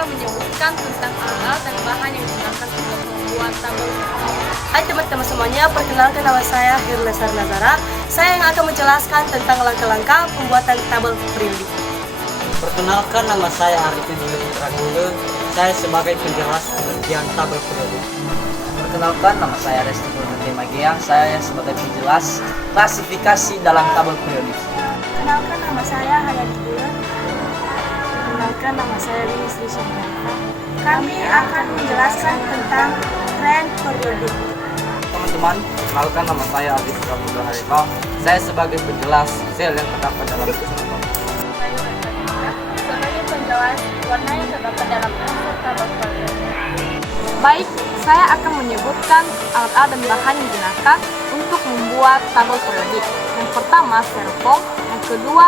akan menyebutkan tentang alat dan bahan yang digunakan untuk membuat tabel. Hai teman-teman semuanya, perkenalkan nama saya Hirlesar Nazara. Saya yang akan menjelaskan tentang langkah-langkah pembuatan tabel periodik. Perkenalkan, nama saya Arifin Putra Gule. Saya sebagai penjelas pengertian tabel periodik. Perkenalkan, nama saya Resti Purwati Magiang. Saya sebagai penjelas klasifikasi dalam tabel periodik. Perkenalkan, nama saya Hayati Bulan. Perkenalkan, nama saya Rini Sri Sumarta. Kami akan menjelaskan tentang tren periodik. Teman-teman, perkenalkan, nama saya Adi Putra Harifal. Saya sebagai penjelas sel yang terdapat dalam keseluruhan. Sebagai penjelas warna yang terdapat dalam unsur tabel periodik. Baik, saya akan menyebutkan alat-alat dan bahan yang digunakan untuk membuat tabel periodik. Yang pertama, styrofoam. Yang kedua,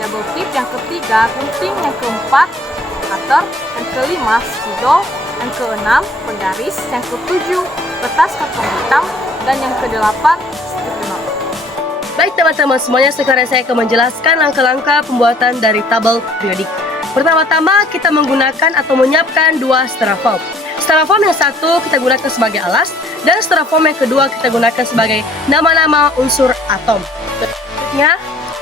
double tip. Yang ketiga, gunting. Yang keempat, cutter. Yang kelima, spidol. Yang keenam, penggaris. Yang ketujuh, kertas karton hitam. Dan yang kedelapan, sticky note. Baik teman-teman semuanya, sekarang saya akan menjelaskan langkah-langkah pembuatan dari tabel periodik. Pertama-tama kita menggunakan atau menyiapkan dua styrofoam. Styrofoam yang satu kita gunakan sebagai alas, dan styrofoam yang kedua kita gunakan sebagai nama-nama unsur atom. Berikutnya,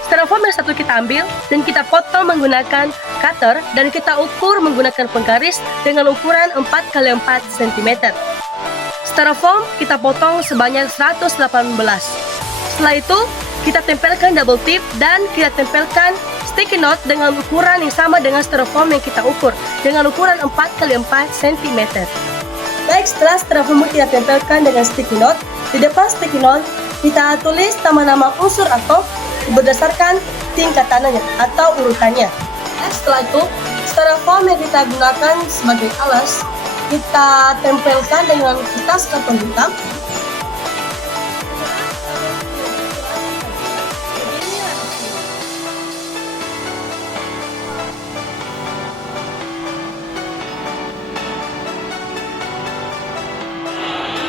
styrofoam yang satu kita ambil dan kita potong menggunakan cutter dan kita ukur menggunakan penggaris dengan ukuran 4x4 cm. Styrofoam kita potong sebanyak 118. Setelah itu, kita tempelkan double tip dan kita tempelkan sticky note dengan ukuran yang sama dengan styrofoam yang kita ukur dengan ukuran 4x4 cm. Baik, setelah styrofoam kita tempelkan dengan sticky note, di depan sticky note kita tulis nama-nama unsur atom berdasarkan tingkatannya atau urutannya. Dan setelah itu, styrofoam yang kita gunakan sebagai alas kita tempelkan dengan kertas karton hitam.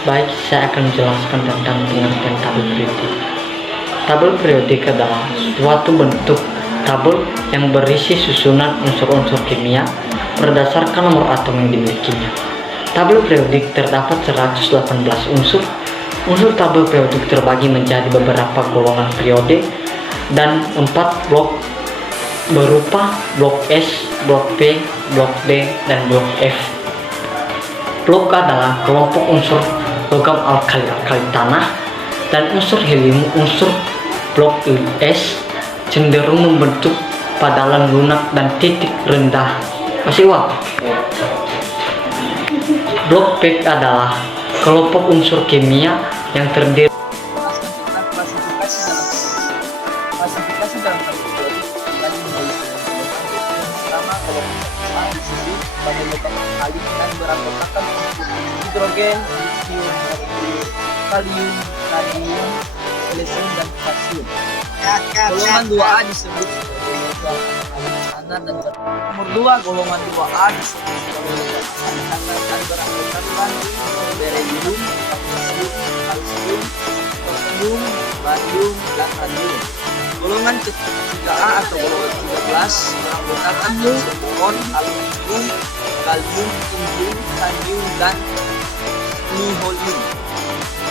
Baik, saya akan menjelaskan tentang pengertian tabel periodik. Tabel periodik adalah suatu bentuk tabel yang berisi susunan unsur-unsur kimia berdasarkan nomor atom yang dimilikinya. Tabel periodik terdapat 118 unsur. Unsur tabel periodik terbagi menjadi beberapa golongan periode dan 4 blok berupa blok S, blok P, blok D, dan blok F. Blok adalah kelompok unsur logam alkali tanah, dan unsur helium. Unsur blok S cenderung membentuk padalan lunak dan titik rendah. Masih uang. Blok P adalah kelompok unsur kimia yang terdiri Klasifikasi dalam tabel periodik dibagi menjadi 9 pertama, kelompok A disebut sebagai logam alkali dan beranggotakan unsur hidrogen, litium, merkurium, kalium, radium, silesium, dan potasium. Golongan 2A disebut sebagai logam alkali tanah dan nomor 2, golongan 2A disebut sebagai logam alkali tanah dan beranggotakan beryllium, magnesium, kalsium, potasium, barium, dan radium. Golongan ketiga A atau golongan 13 beranggotakan unsur boron, aluminium, gallium, indium, titanium, dan nihilium.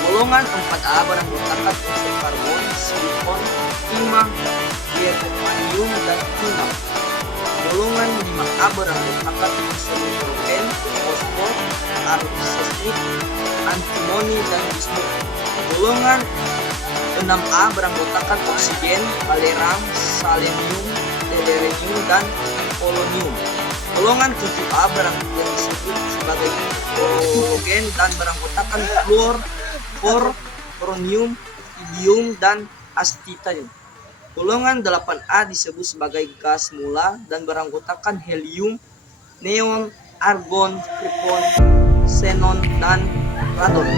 Golongan 4A beranggotakan unsur karbon, silikon, timah, germanium, dan timah. Golongan 5A beranggotakan unsur nitrogen, fosfor, arsenik, antimoni, dan bismut. Golongan 6A beranggotakan oksigen, balerang, selenium, tellurium, dan polonium. Golongan 7A yang disebut sebagai halogen dan beranggotakan fluor, bor, brominium, iridium, dan astitanium. Golongan 8A disebut sebagai gas mula dan beranggotakan helium, neon, argon, krypton, xenon, dan radon.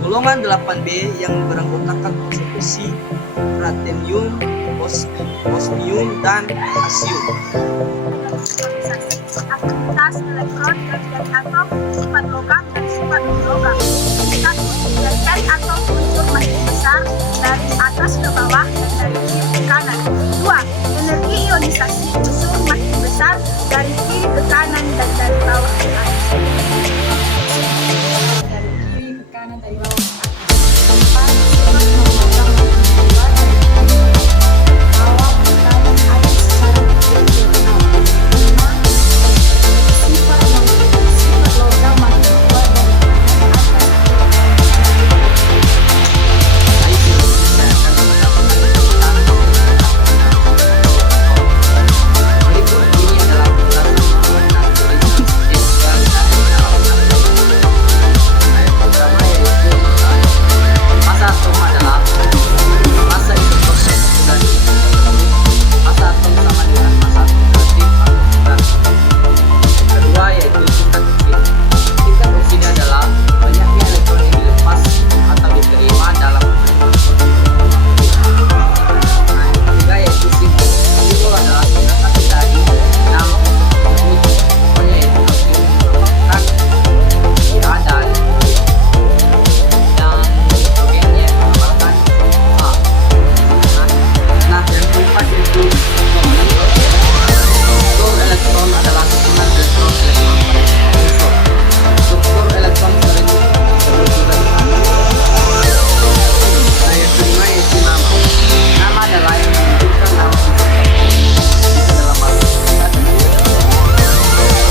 Golongan 8B yang beranggotakan unsur besi, platinum, osmium, dan asium. Aktivitas elektron dan atom, sifat logam dan sifat non-logam. 1. Dari atom unsur makin besar dari atas ke bawah dan dari kiri ke kanan. 2. Energi ionisasi unsur makin besar dari kiri ke kanan dan dari bawah ke atas. Dari kiri ke kanan, dari bawah ke atas. 4. Sifat memegang dua dari bawah ke kanan air secara proporsional. 5. Sifat logam makin dua dari kanan atas. Berikut ini adalah penjelasan dan tulis yang dari dalam ayat pertama yaitu masa atom adalah masa isotope sudah masa atom sama dengan masa atom negatif atau bukan. Kedua yaitu tingkat oksida. Tingkat oksida adalah banyaknya elektron yang dilepas atau diterima dalam ketiga yaitu simbol. Simbol adalah kata dari nama untuk pokoknya yaitu merupakan kira dan nitrogennya merupakan A. Nah yang keempat yaitu struktur elektron adalah susunan elektron pada unsur. Struktur elektron sering disebut juga dengan nah yang kelima yaitu nama. Nama adalah yang menunjukkan nama unsur bisa dalam bahasa Indonesia dan nah yang ketujuh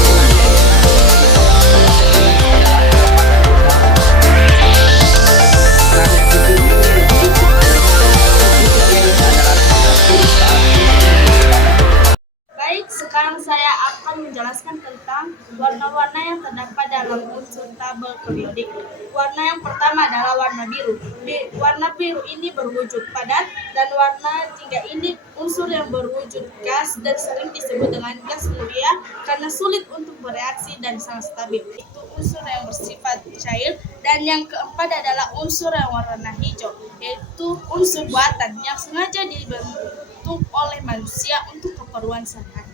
Baik, sekarang saya akan menjelaskan tentang warna-warna yang terdapat dalam unsur tabel periodik. Warna yang pertama adalah warna biru. Warna biru ini berwujud padat dan warna 3 ini unsur yang berwujud gas dan sering disebut dengan gas mulia karena sulit untuk bereaksi dan sangat stabil. Itu unsur yang bersifat cair. Dan yang keempat adalah unsur yang warna hijau, yaitu unsur buatan yang sengaja dibentuk oleh manusia untuk keperluan sehari-hari.